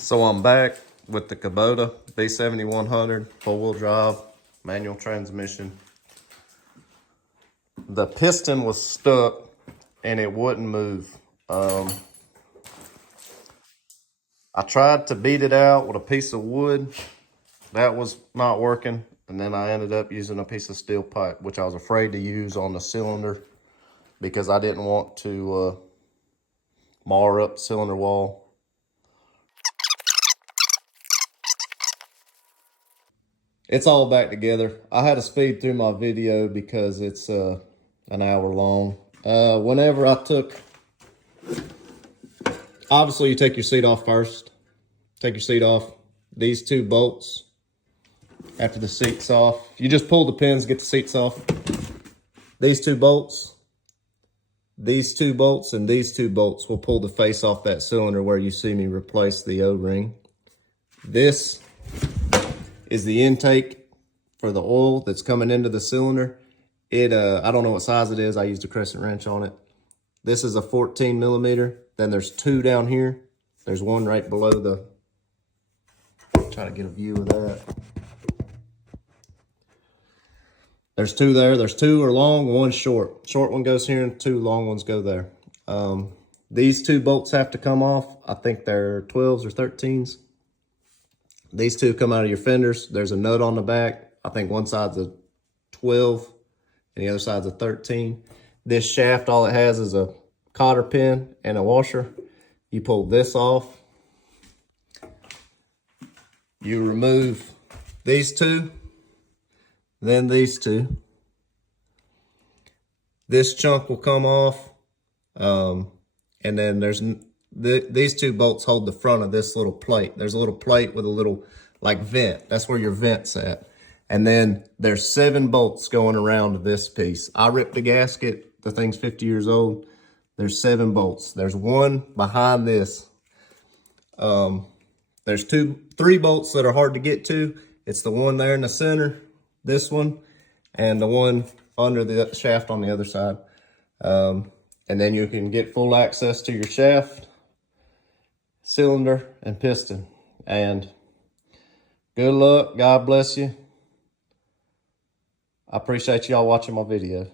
So I'm back with the Kubota b7100 4-wheel drive manual transmission. The piston was stuck and it wouldn't move. I tried to beat it out with a piece of wood. That was not working. And then I ended up using a piece of steel pipe, which I was afraid to use on the cylinder because I didn't want to mar up the cylinder wall. It's all back together. I had to speed through my video because it's an hour long. Whenever I took, obviously you take your seat off first. Take your seat off. These two bolts, after the seat's off, you just pull the pins, get the seats off. These two bolts, and these two bolts will pull the face off that cylinder where you see me replace the O-ring. This is the intake for the oil that's coming into the cylinder. I don't know what size it is. I used a crescent wrench on it. This is a 14 millimeter. Then there's two down here. There's one right below the, try to get a view of that. There's two there. There's two are long, one's short. Short one goes here and two long ones go there. These two bolts have to come off. I think they're 12s or 13s. These two come out of your fenders. There's a nut on the back. I think one side's a 12 and the other side's a 13. This shaft, all it has is a cotter pin and a washer. You pull this off. You remove these two, then these two. This chunk will come off. And then there's these two bolts hold the front of this little plate. There's a little plate with a little like vent. That's where your vent's at. And then there's 7 bolts going around this piece. I ripped the gasket. The thing's 50 years old. There's 7 bolts. There's one behind this. There's 3 bolts that are hard to get to. It's the one there in the center, this one, and the one under the shaft on the other side. And then you can get full access to your shaft, cylinder, and piston. And good luck. God bless you. I appreciate y'all watching my video.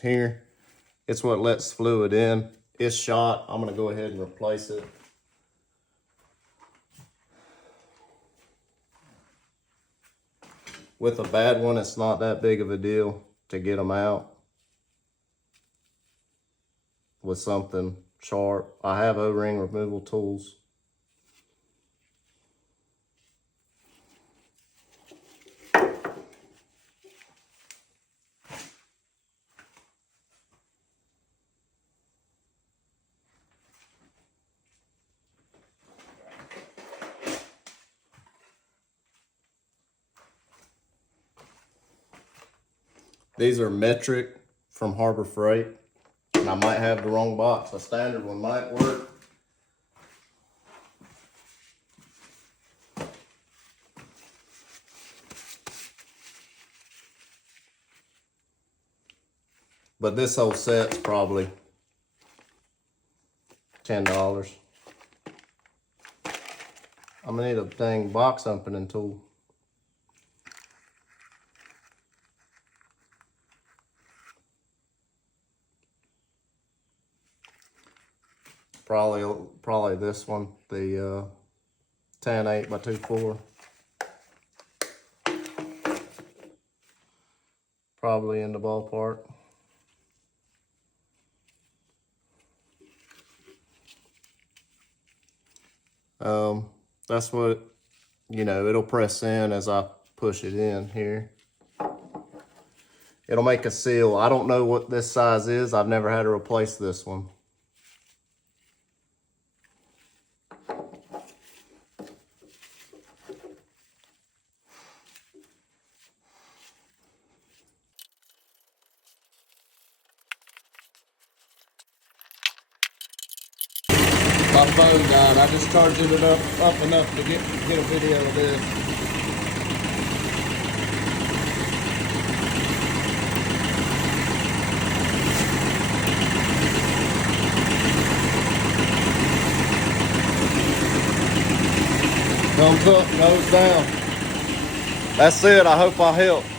Here, it's what lets fluid in. It's shot. I'm gonna go ahead and replace it. With a bad one, it's not that big of a deal to get them out with something sharp. I have O-ring removal tools. These are metric from Harbor Freight, and I might have the wrong box. A standard one might work. But this whole set's probably $10. I'm gonna need a dang box opening tool. Probably this one, the 10-8 by 2.4. Probably in the ballpark. That's what, you know, it'll press in as I push it in here. It'll make a seal. I don't know what this size is. I've never had to replace this one. My phone died. I just charged it up enough to get a video of this. Thumbs up, nose down. That's it. I hope I helped.